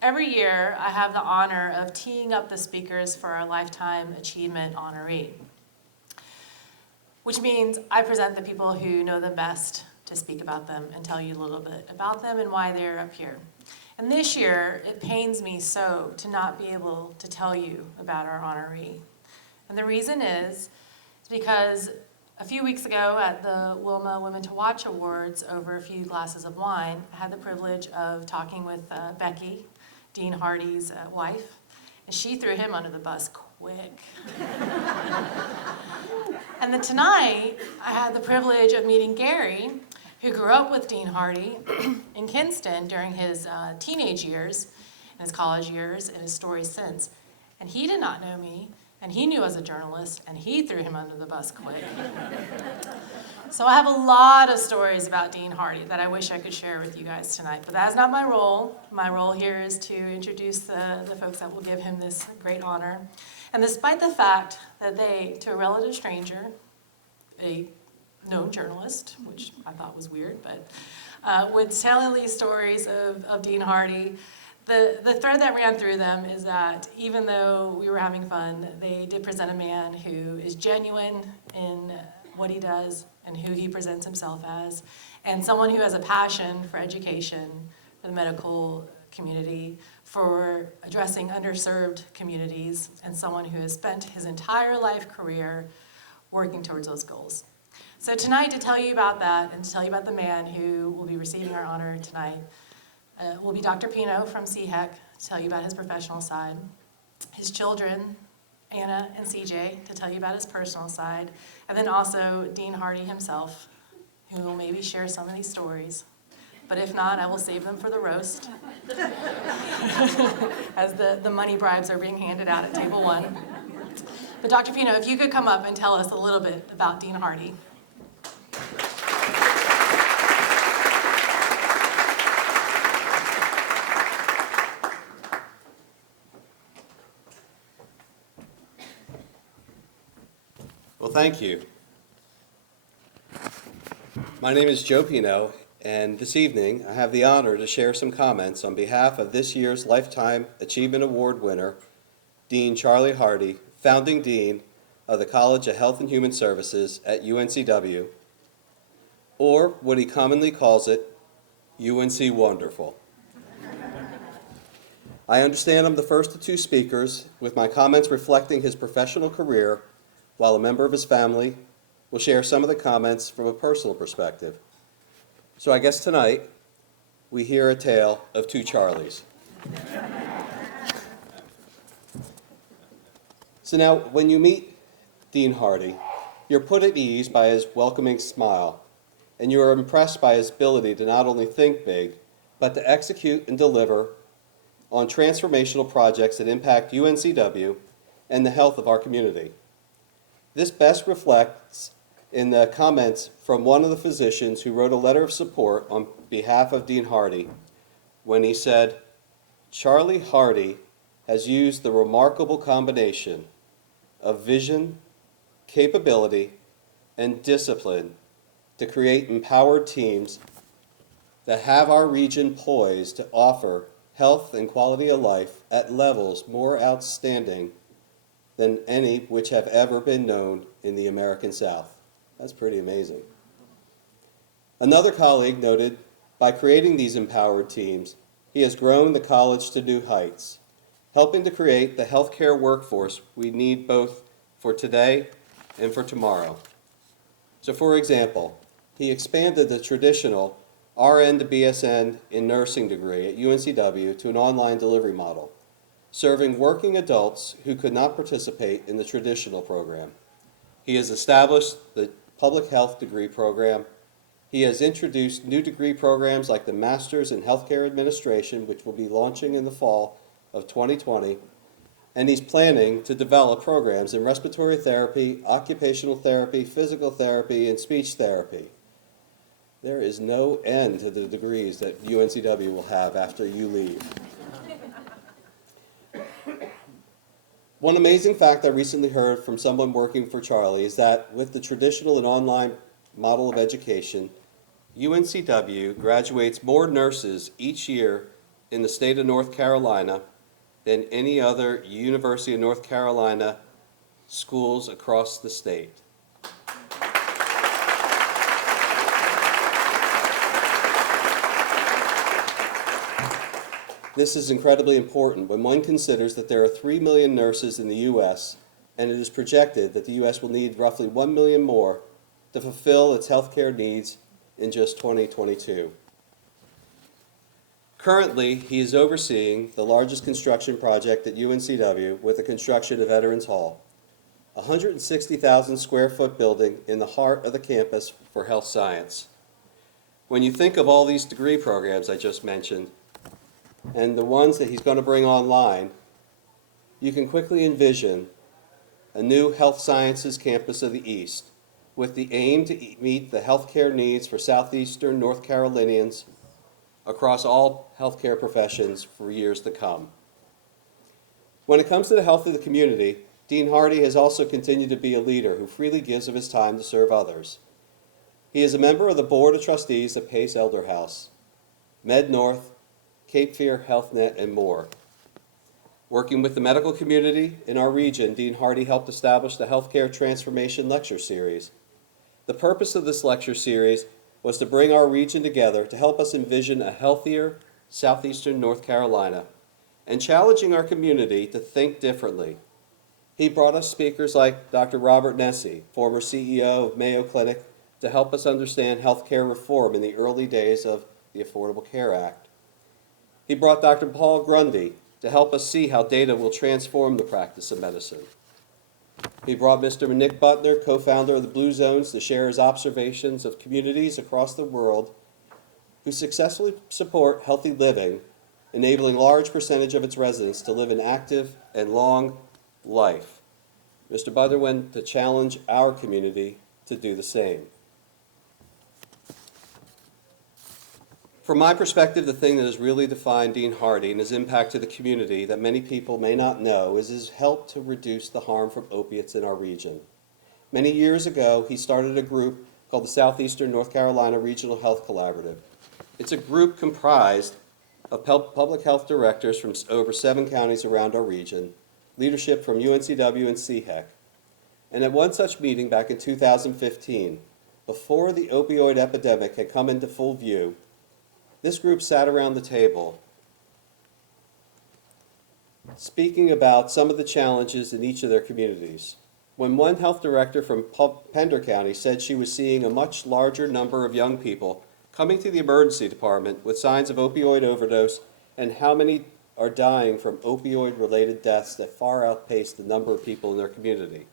every year I have the honor of teeing up the speakers for our Lifetime Achievement honoree, which means I present the people who know them best to speak about them and tell you a little bit about them and why they're up here. And this year, it pains me so to not be able to tell you about our honoree. And the reason is because a few weeks ago at the Wilma Women to Watch Awards, over a few glasses of wine, I had the privilege of talking with Becky, Dean Hardy's wife, and she threw him under the bus quick. And then tonight, I had the privilege of meeting Gary, who grew up with Dean Hardy in Kinston during his teenage years, and his college years, and his stories since. And he did not know me, and he knew I was a journalist, and he threw him under the bus quick. So I have a lot of stories about Dean Hardy that I wish I could share with you guys tonight, but that's not my role. My role here is to introduce the folks that will give him this great honor. And despite the fact that they, to a relative stranger, a known journalist, which I thought was weird, but would tell these stories of Dean Hardy, the thread that ran through them is that even though we were having fun, they did present a man who is genuine in what he does and who he presents himself as, and someone who has a passion for education, for the medical community, for addressing underserved communities, and someone who has spent his entire life career working towards those goals. So tonight, to tell you about that and to tell you about the man who will be receiving our honor tonight, will be Dr. Pino from CHEC, to tell you about his professional side, his children, Anna and CJ, to tell you about his personal side, and then also Dean Hardy himself, who will maybe share some of these stories. But if not, I will save them for the roast, as the money bribes are being handed out at table 1. But Dr. Pino, if you could come up and tell us a little bit about Dean Hardy. Well, thank you. My name is Joe Pino, and this evening I have the honor to share some comments on behalf of this year's Lifetime Achievement Award winner, Dean Charlie Hardy, founding dean of the College of Health and Human Services at UNCW, or what he commonly calls it, UNC Wonderful. I understand I'm the first of 2 speakers, with my comments reflecting his professional career, while a member of his family will share some of the comments from a personal perspective. So I guess tonight we hear a tale of 2 Charlies. So now, when you meet Dean Hardy, you're put at ease by his welcoming smile, and you are impressed by his ability to not only think big, but to execute and deliver on transformational projects that impact UNCW and the health of our community. This best reflects in the comments from one of the physicians who wrote a letter of support on behalf of Dean Hardy when he said, "Charlie Hardy has used the remarkable combination of vision, capability, and discipline to create empowered teams that have our region poised to offer health and quality of life at levels more outstanding than any which have ever been known in the American South." That's pretty amazing. Another colleague noted, by creating these empowered teams, he has grown the college to new heights, helping to create the healthcare workforce we need both for today and for tomorrow. So for example, he expanded the traditional RN to BSN in nursing degree at UNCW to an online delivery model, serving working adults who could not participate in the traditional program. He has established the public health degree program. He has introduced new degree programs like the Masters in Healthcare Administration, which will be launching in the fall of 2020, and he's planning to develop programs in respiratory therapy, occupational therapy, physical therapy, and speech therapy. There is no end to the degrees that UNCW will have after you leave. One amazing fact I recently heard from someone working for Charlie is that with the traditional and online model of education, UNCW graduates more nurses each year in the state of North Carolina than any other University of North Carolina schools across the state. This is incredibly important when one considers that there are 3 million nurses in the U.S., and it is projected that the U.S. will need roughly 1 million more to fulfill its healthcare needs in just 2022. Currently, he is overseeing the largest construction project at UNCW with the construction of Veterans Hall, a 160,000 square foot building in the heart of the campus for health science. When you think of all these degree programs I just mentioned, and the ones that he's going to bring online, you can quickly envision a new health sciences campus of the East with the aim to meet the healthcare needs for southeastern North Carolinians across all healthcare professions for years to come. When it comes to the health of the community, Dean Hardy has also continued to be a leader who freely gives of his time to serve others. He is a member of the Board of Trustees of Pace Elder House, Med North, Cape Fear HealthNet, and more. Working with the medical community in our region, Dean Hardy helped establish the Healthcare Transformation Lecture Series. The purpose of this lecture series was to bring our region together to help us envision a healthier southeastern North Carolina and challenging our community to think differently. He brought us speakers like Dr. Robert Nessie, former CEO of Mayo Clinic, to help us understand healthcare reform in the early days of the Affordable Care Act. He brought Dr. Paul Grundy to help us see how data will transform the practice of medicine. He brought Mr. Nick Butler, co-founder of the Blue Zones, to share his observations of communities across the world who successfully support healthy living, enabling a large percentage of its residents to live an active and long life. Mr. Butler went to challenge our community to do the same. From my perspective, the thing that has really defined Dean Hardy and his impact to the community that many people may not know is his help to reduce the harm from opiates in our region. Many years ago, he started a group called the Southeastern North Carolina Regional Health Collaborative. It's a group comprised of public health directors from over 7 counties around our region, leadership from UNCW and CHEC. And at one such meeting back in 2015, before the opioid epidemic had come into full view, this group sat around the table speaking about some of the challenges in each of their communities. When one health director from Pender County said she was seeing a much larger number of young people coming to the emergency department with signs of opioid overdose and how many are dying from opioid-related deaths that far outpace the number of people in their community.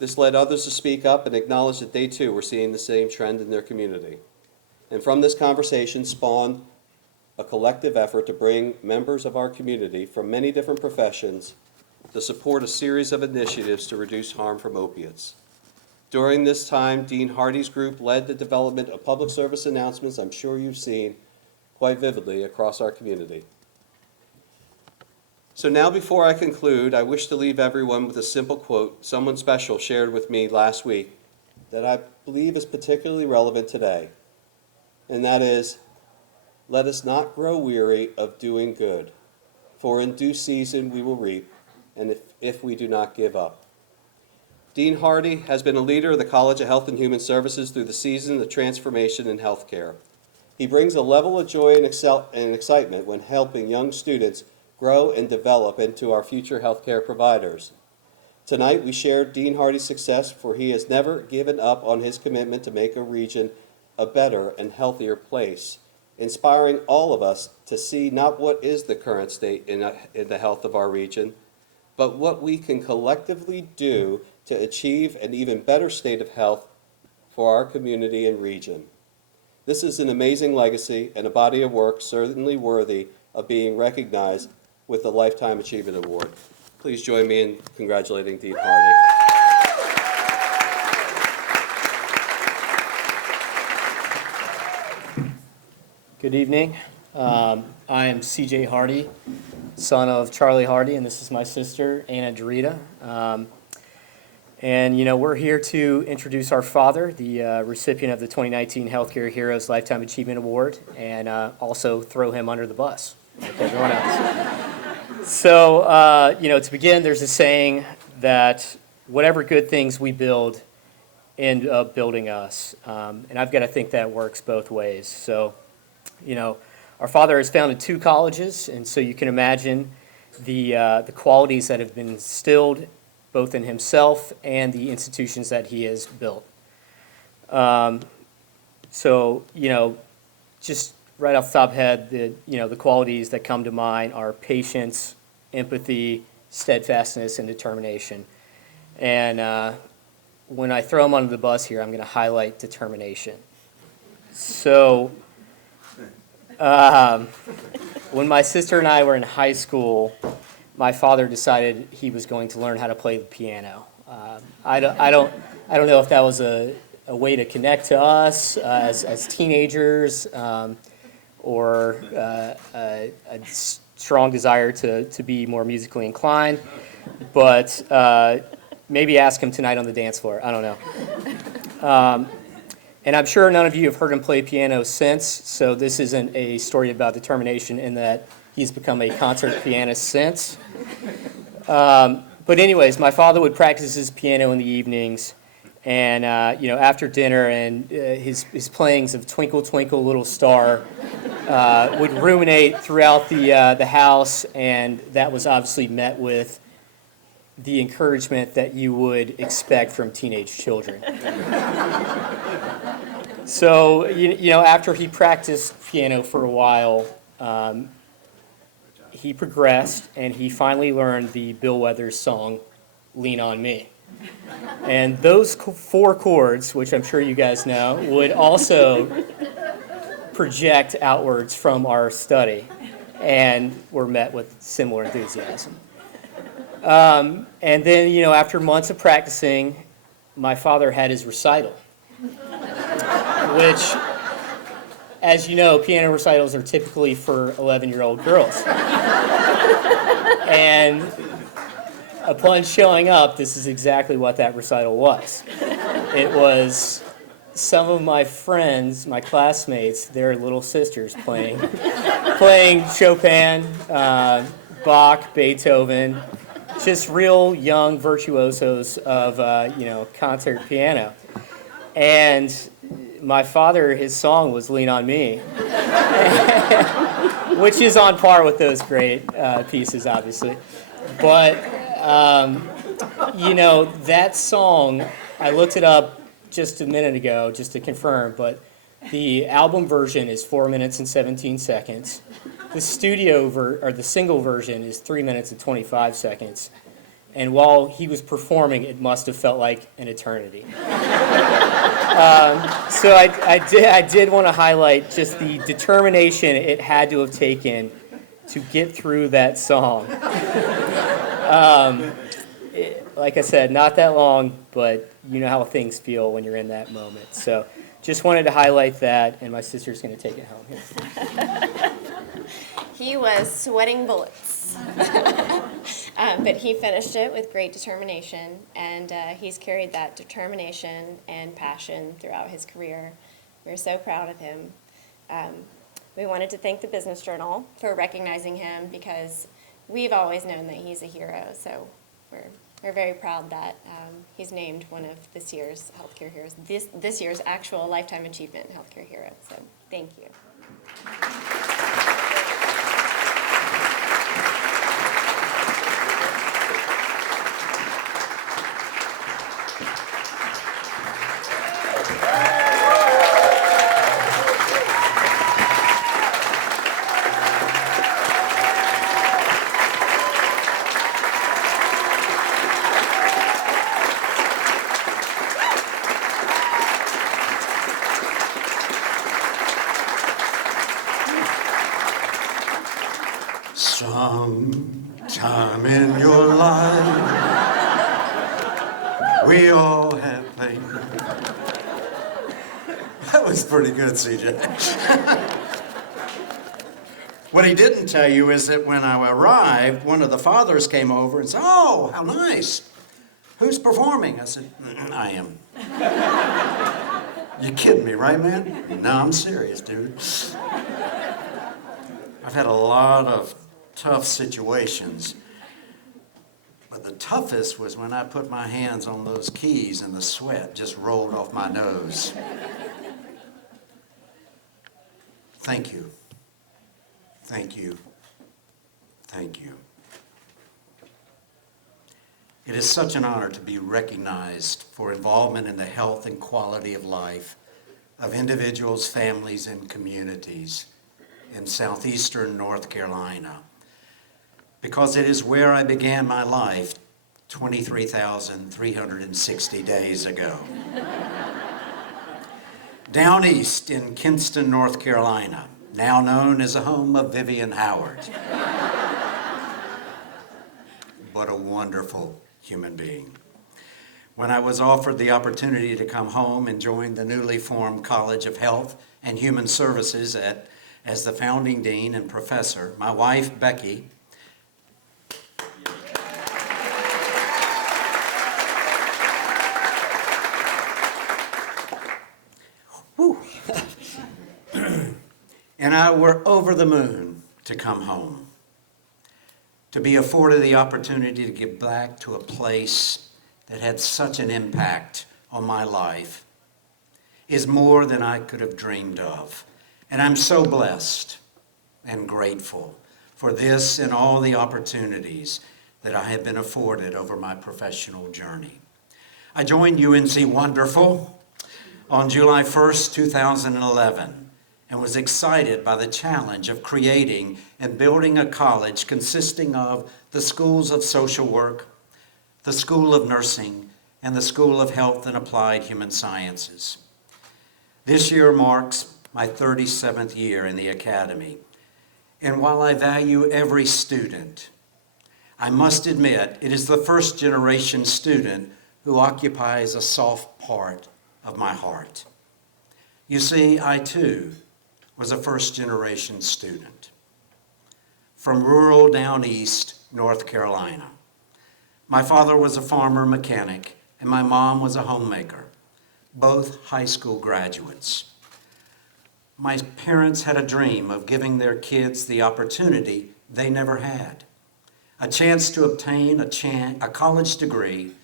This led others to speak up and acknowledge that they too were seeing the same trend in their community. And from this conversation spawned a collective effort to bring members of our community from many different professions to support a series of initiatives to reduce harm from opiates. During this time, Dean Hardy's group led the development of public service announcements I'm sure you've seen quite vividly across our community. So now before I conclude, I wish to leave everyone with a simple quote someone special shared with me last week that I believe is particularly relevant today. And that is, let us not grow weary of doing good, for in due season we will reap, and if we do not give up. Dean Hardy has been a leader of the College of Health and Human Services through the season of transformation in healthcare. He brings a level of joy and excitement when helping young students grow and develop into our future healthcare providers. Tonight we share Dean Hardy's success, for he has never given up on his commitment to make a region a better and healthier place, inspiring all of us to see not what is the current state in the health of our region, but what we can collectively do to achieve an even better state of health for our community and region. This is an amazing legacy and a body of work certainly worthy of being recognized with the Lifetime Achievement Award. Please join me in congratulating Dean Hardy. Good evening. I am C.J. Hardy, son of Charlie Hardy, and this is my sister, Anna Dorita. And, we're here to introduce our father, the recipient of the 2019 Healthcare Heroes Lifetime Achievement Award, and also throw him under the bus, like everyone else. So, to begin, there's a saying that whatever good things we build end up building us. And I've got to think that works both ways. So, our father has founded 2 colleges, and so you can imagine the qualities that have been instilled both in himself and the institutions that he has built. Just right off the top of the head, the qualities that come to mind are patience, empathy, steadfastness, and determination. And when I throw him under the bus here, I'm going to highlight determination. So, when my sister and I were in high school, my father decided he was going to learn how to play the piano. I don't know if that was a way to connect to us as teenagers, or a strong desire to be more musically inclined. But maybe ask him tonight on the dance floor. I don't know. And I'm sure none of you have heard him play piano since, so this isn't a story about determination in that he's become a concert pianist since. But anyways, my father would practice his piano in the evenings, and after dinner, and his playings of Twinkle Twinkle Little Star would ruminate throughout the house, and that was obviously met with the encouragement that you would expect from teenage children. So, after he practiced piano for a while, he progressed, and he finally learned the Bill Withers song, Lean on Me. And those 4 chords, which I'm sure you guys know, would also project outwards from our study, and were met with similar enthusiasm. And then, after months of practicing, my father had his recital, which, as you know, piano recitals are typically for 11-year-old girls. And upon showing up, this is exactly what that recital was. It was some of my friends, my classmates, their little sisters playing Chopin, Bach, Beethoven, just real young virtuosos of concert piano. And my father, his song was Lean on Me, which is on par with those great pieces, obviously. But, that song, I looked it up just a minute ago just to confirm, but the album version is 4 minutes and 17 seconds. The the single version is 3 minutes and 25 seconds. And while he was performing, it must have felt like an eternity. So I did want to highlight just the determination it had to have taken to get through that song. Like I said, not that long, but you know how things feel when you're in that moment. So just wanted to highlight that, and my sister's going to take it home here. He was sweating bullets. But he finished it with great determination, and he's carried that determination and passion throughout his career. We're so proud of him. We wanted to thank the Business Journal for recognizing him, because we've always known that he's a hero. So we're very proud that he's named one of this year's Healthcare Heroes, this year's actual Lifetime Achievement Healthcare Hero. So thank you. Sometime in your life, we all have pain. That was pretty good, CJ. What he didn't tell you is that when I arrived, one of the fathers came over and said, "Oh, how nice. "Who's performing?" I said, "I am." You kidding me, right, man? No, I'm serious, dude. I've had a lot of tough situations, but the toughest was when I put my hands on those keys and the sweat just rolled off my nose. Thank you. Thank you. Thank you. It is such an honor to be recognized for involvement in the health and quality of life of individuals, families, and communities in southeastern North Carolina, because it is where I began my life 23,360 days ago. Down east in Kinston, North Carolina, now known as the home of Vivian Howard. What a wonderful human being. When I was offered the opportunity to come home and join the newly formed College of Health and Human Services as the founding dean and professor, my wife, Becky, and I were over the moon to come home, to be afforded the opportunity to give back to a place that had such an impact on my life is more than I could have dreamed of. And I'm so blessed and grateful for this and all the opportunities that I have been afforded over my professional journey. I joined UNC Wonderful on July 1st, 2011, and was excited by the challenge of creating and building a college consisting of the schools of social work, the School of Nursing, and the School of Health and Applied Human Sciences. This year marks my 37th year in the academy, and while I value every student, I must admit it is the first generation student who occupies a soft part of my heart. You see, I too was a first-generation student from rural down east North Carolina. My father was a farmer mechanic, and my mom was a homemaker, both high school graduates. My parents had a dream of giving their kids the opportunity they never had, a chance to obtain a college degree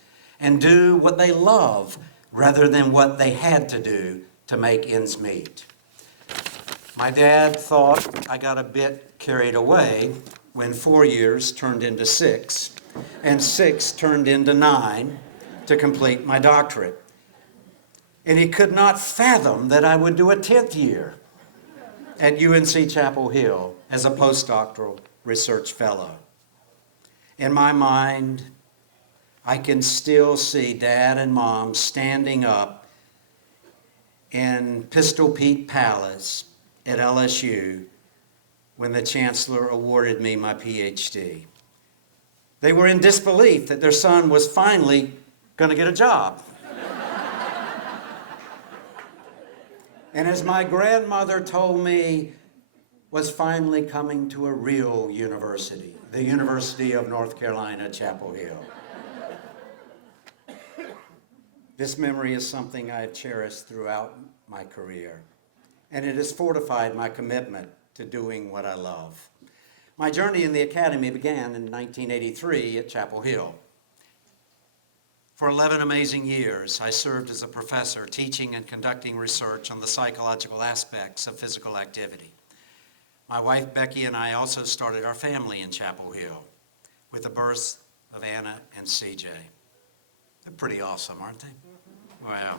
and do what they love rather than what they had to do to make ends meet. My dad thought I got a bit carried away when 4 years turned into 6, and 6 turned into 9 to complete my doctorate. And he could not fathom that I would do a 10th year at UNC Chapel Hill as a postdoctoral research fellow. In my mind, I can still see Dad and Mom standing up in Pistol Pete Palace at LSU when the chancellor awarded me my PhD. They were in disbelief that their son was finally going to get a job. And as my grandmother told me, was finally coming to a real university, the University of North Carolina, Chapel Hill. This memory is something I have cherished throughout my career, and it has fortified my commitment to doing what I love. My journey in the academy began in 1983 at Chapel Hill. For 11 amazing years, I served as a professor teaching and conducting research on the psychological aspects of physical activity. My wife Becky and I also started our family in Chapel Hill with the births of Anna and CJ. They're pretty awesome, aren't they? Wow.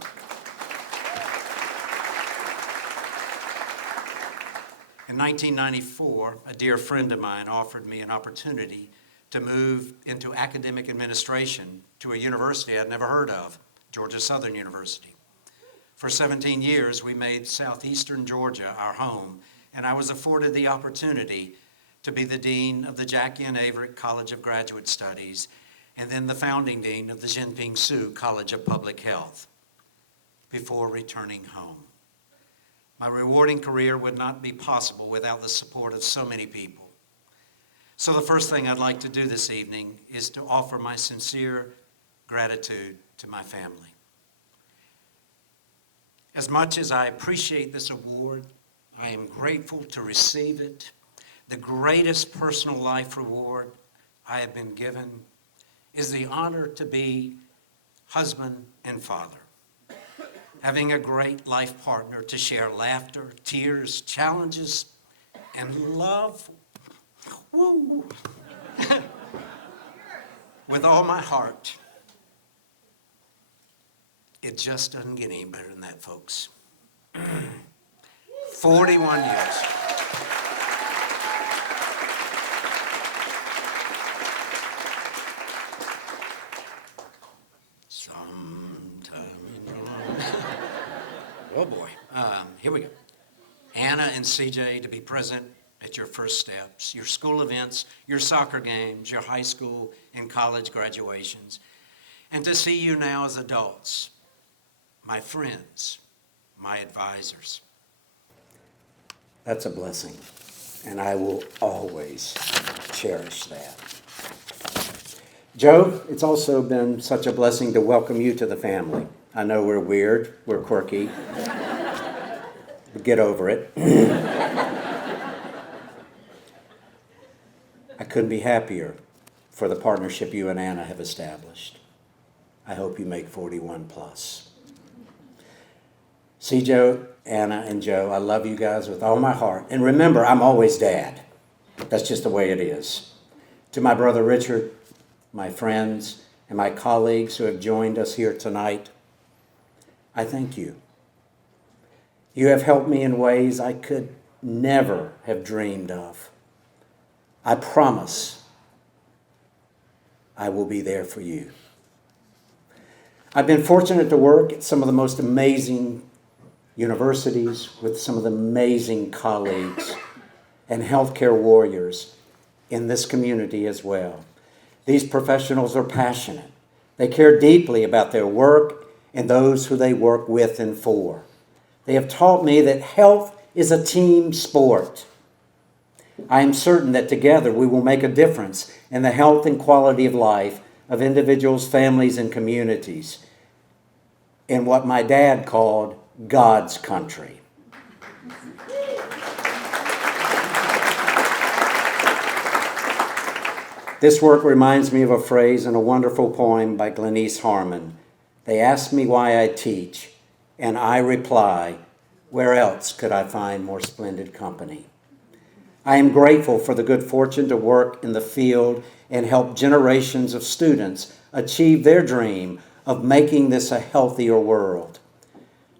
In 1994, a dear friend of mine offered me an opportunity to move into academic administration to a university I'd never heard of, Georgia Southern University. For 17 years, we made southeastern Georgia our home, and I was afforded the opportunity to be the dean of the Jackie and Averitt College of Graduate Studies, and then the founding dean of the Jinping Su College of Public Health, before returning home. My rewarding career would not be possible without the support of so many people. So the first thing I'd like to do this evening is to offer my sincere gratitude to my family. As much as I appreciate this award, I am grateful to receive it. The greatest personal life reward I have been given is the honor to be husband and father. Having a great life partner to share laughter, tears, challenges, and love, woo, with all my heart. It just doesn't get any better than that, folks. 41 years. Oh boy, here we go. Anna and CJ, to be present at your first steps, your school events, your soccer games, your high school and college graduations, and to see you now as adults, my friends, my advisors. That's a blessing, and I will always cherish that. Joe, it's also been such a blessing to welcome you to the family. I know we're weird, we're quirky, but get over it. I couldn't be happier for the partnership you and Anna have established. I hope you make 41 plus. See, Joe, Anna, and Joe, I love you guys with all my heart. And remember, I'm always dad. That's just the way it is. To my brother Richard, my friends, and my colleagues who have joined us here tonight, I thank you. You have helped me in ways I could never have dreamed of. I promise I will be there for you. I've been fortunate to work at some of the most amazing universities with some of the amazing colleagues and healthcare warriors in this community as well. These professionals are passionate. They care deeply about their work and those who they work with and for. They have taught me that health is a team sport. I am certain that together we will make a difference in the health and quality of life of individuals, families, and communities in what my dad called God's country. This work reminds me of a phrase in a wonderful poem by Glenise Harmon. They ask me why I teach, and I reply, where else could I find more splendid company? I am grateful for the good fortune to work in the field and help generations of students achieve their dream of making this a healthier world.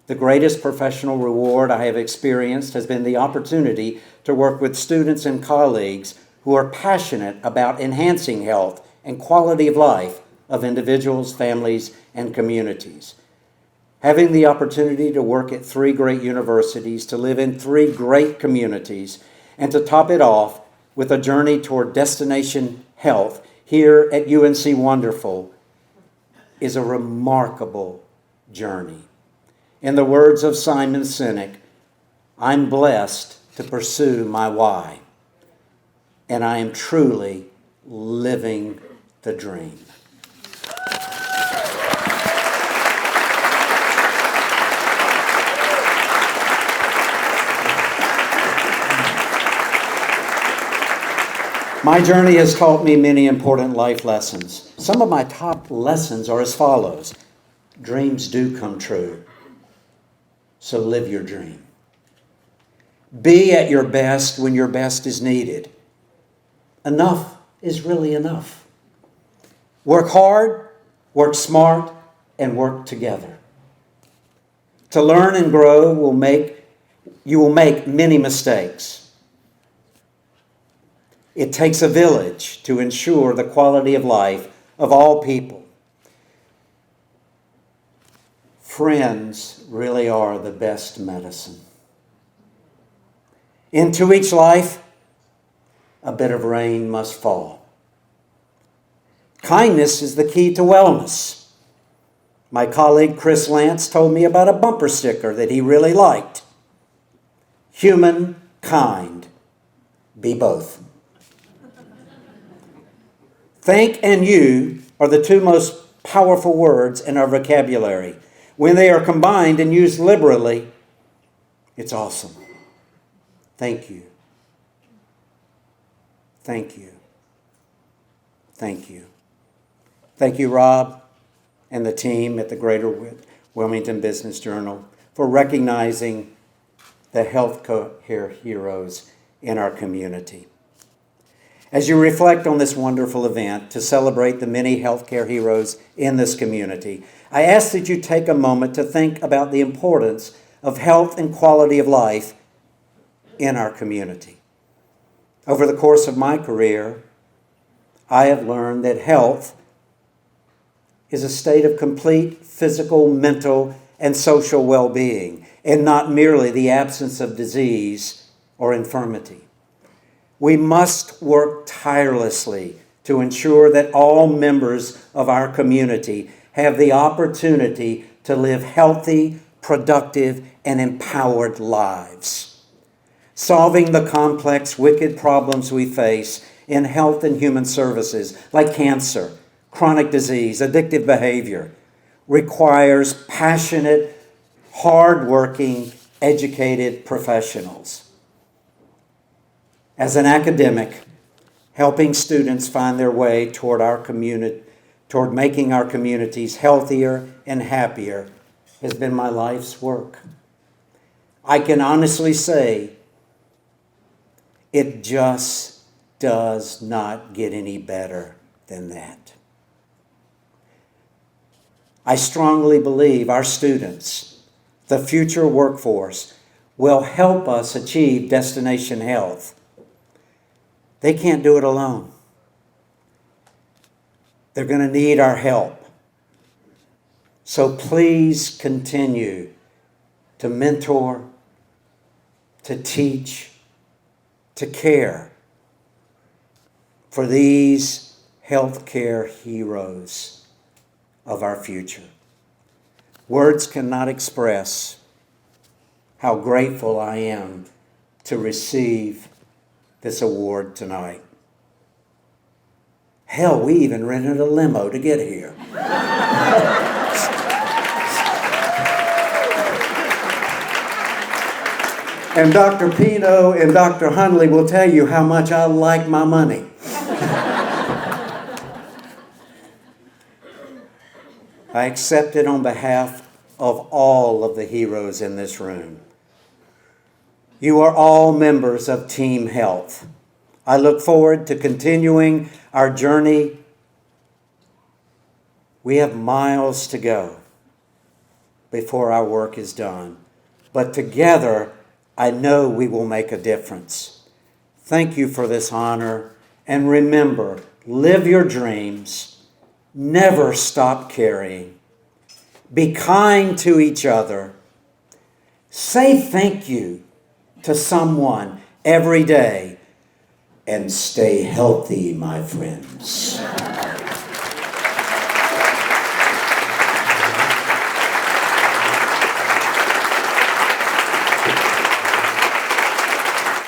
The greatest professional reward I have experienced has been the opportunity to work with students and colleagues who are passionate about enhancing health and quality of life of individuals, families, and communities. Having the opportunity to work at 3 great universities, to live in 3 great communities, and to top it off with a journey toward destination health here at UNC Wonderful is a remarkable journey. In the words of Simon Sinek, I'm blessed to pursue my why, and I am truly living the dream. My journey has taught me many important life lessons. Some of my top lessons are as follows. Dreams do come true, so live your dream. Be at your best when your best is needed. Enough is really enough. Work hard, work smart, and work together. To learn and grow, you will make many mistakes. It takes a village to ensure the quality of life of all people. Friends really are the best medicine. Into each life, a bit of rain must fall. Kindness is the key to wellness. My colleague Chris Lance told me about a bumper sticker that he really liked. Human, kind, be both. Think and you are the 2 most powerful words in our vocabulary. When they are combined and used liberally, it's awesome. Thank you. Thank you. Thank you. Thank you, Rob, and the team at the Greater Wilmington Business Journal for recognizing the healthcare heroes in our community. As you reflect on this wonderful event to celebrate the many healthcare heroes in this community, I ask that you take a moment to think about the importance of health and quality of life in our community. Over the course of my career, I have learned that health is a state of complete physical, mental, and social well-being, and not merely the absence of disease or infirmity. We must work tirelessly to ensure that all members of our community have the opportunity to live healthy, productive, and empowered lives. Solving the complex, wicked problems we face in health and human services, like cancer, chronic disease, addictive behavior, requires passionate, hard-working, educated professionals. As an academic, helping students find their way toward making our communities healthier and happier has been my life's work. I can honestly say it just does not get any better than that. I strongly believe our students, the future workforce, will help us achieve destination health. They can't do it alone. They're going to need our help. So please continue to mentor, to teach, to care for these healthcare heroes of our future. Words cannot express how grateful I am to receive this award tonight. Hell, we even rented a limo to get here. And Dr. Pino and Dr. Hundley will tell you how much I like my money. I accept it on behalf of all of the heroes in this room. You are all members of Team Health. I look forward to continuing our journey. We have miles to go before our work is done, but together I know we will make a difference. Thank you for this honor, and remember, live your dreams. Never stop caring. Be kind to each other. Say thank you to someone every day. And stay healthy, my friends.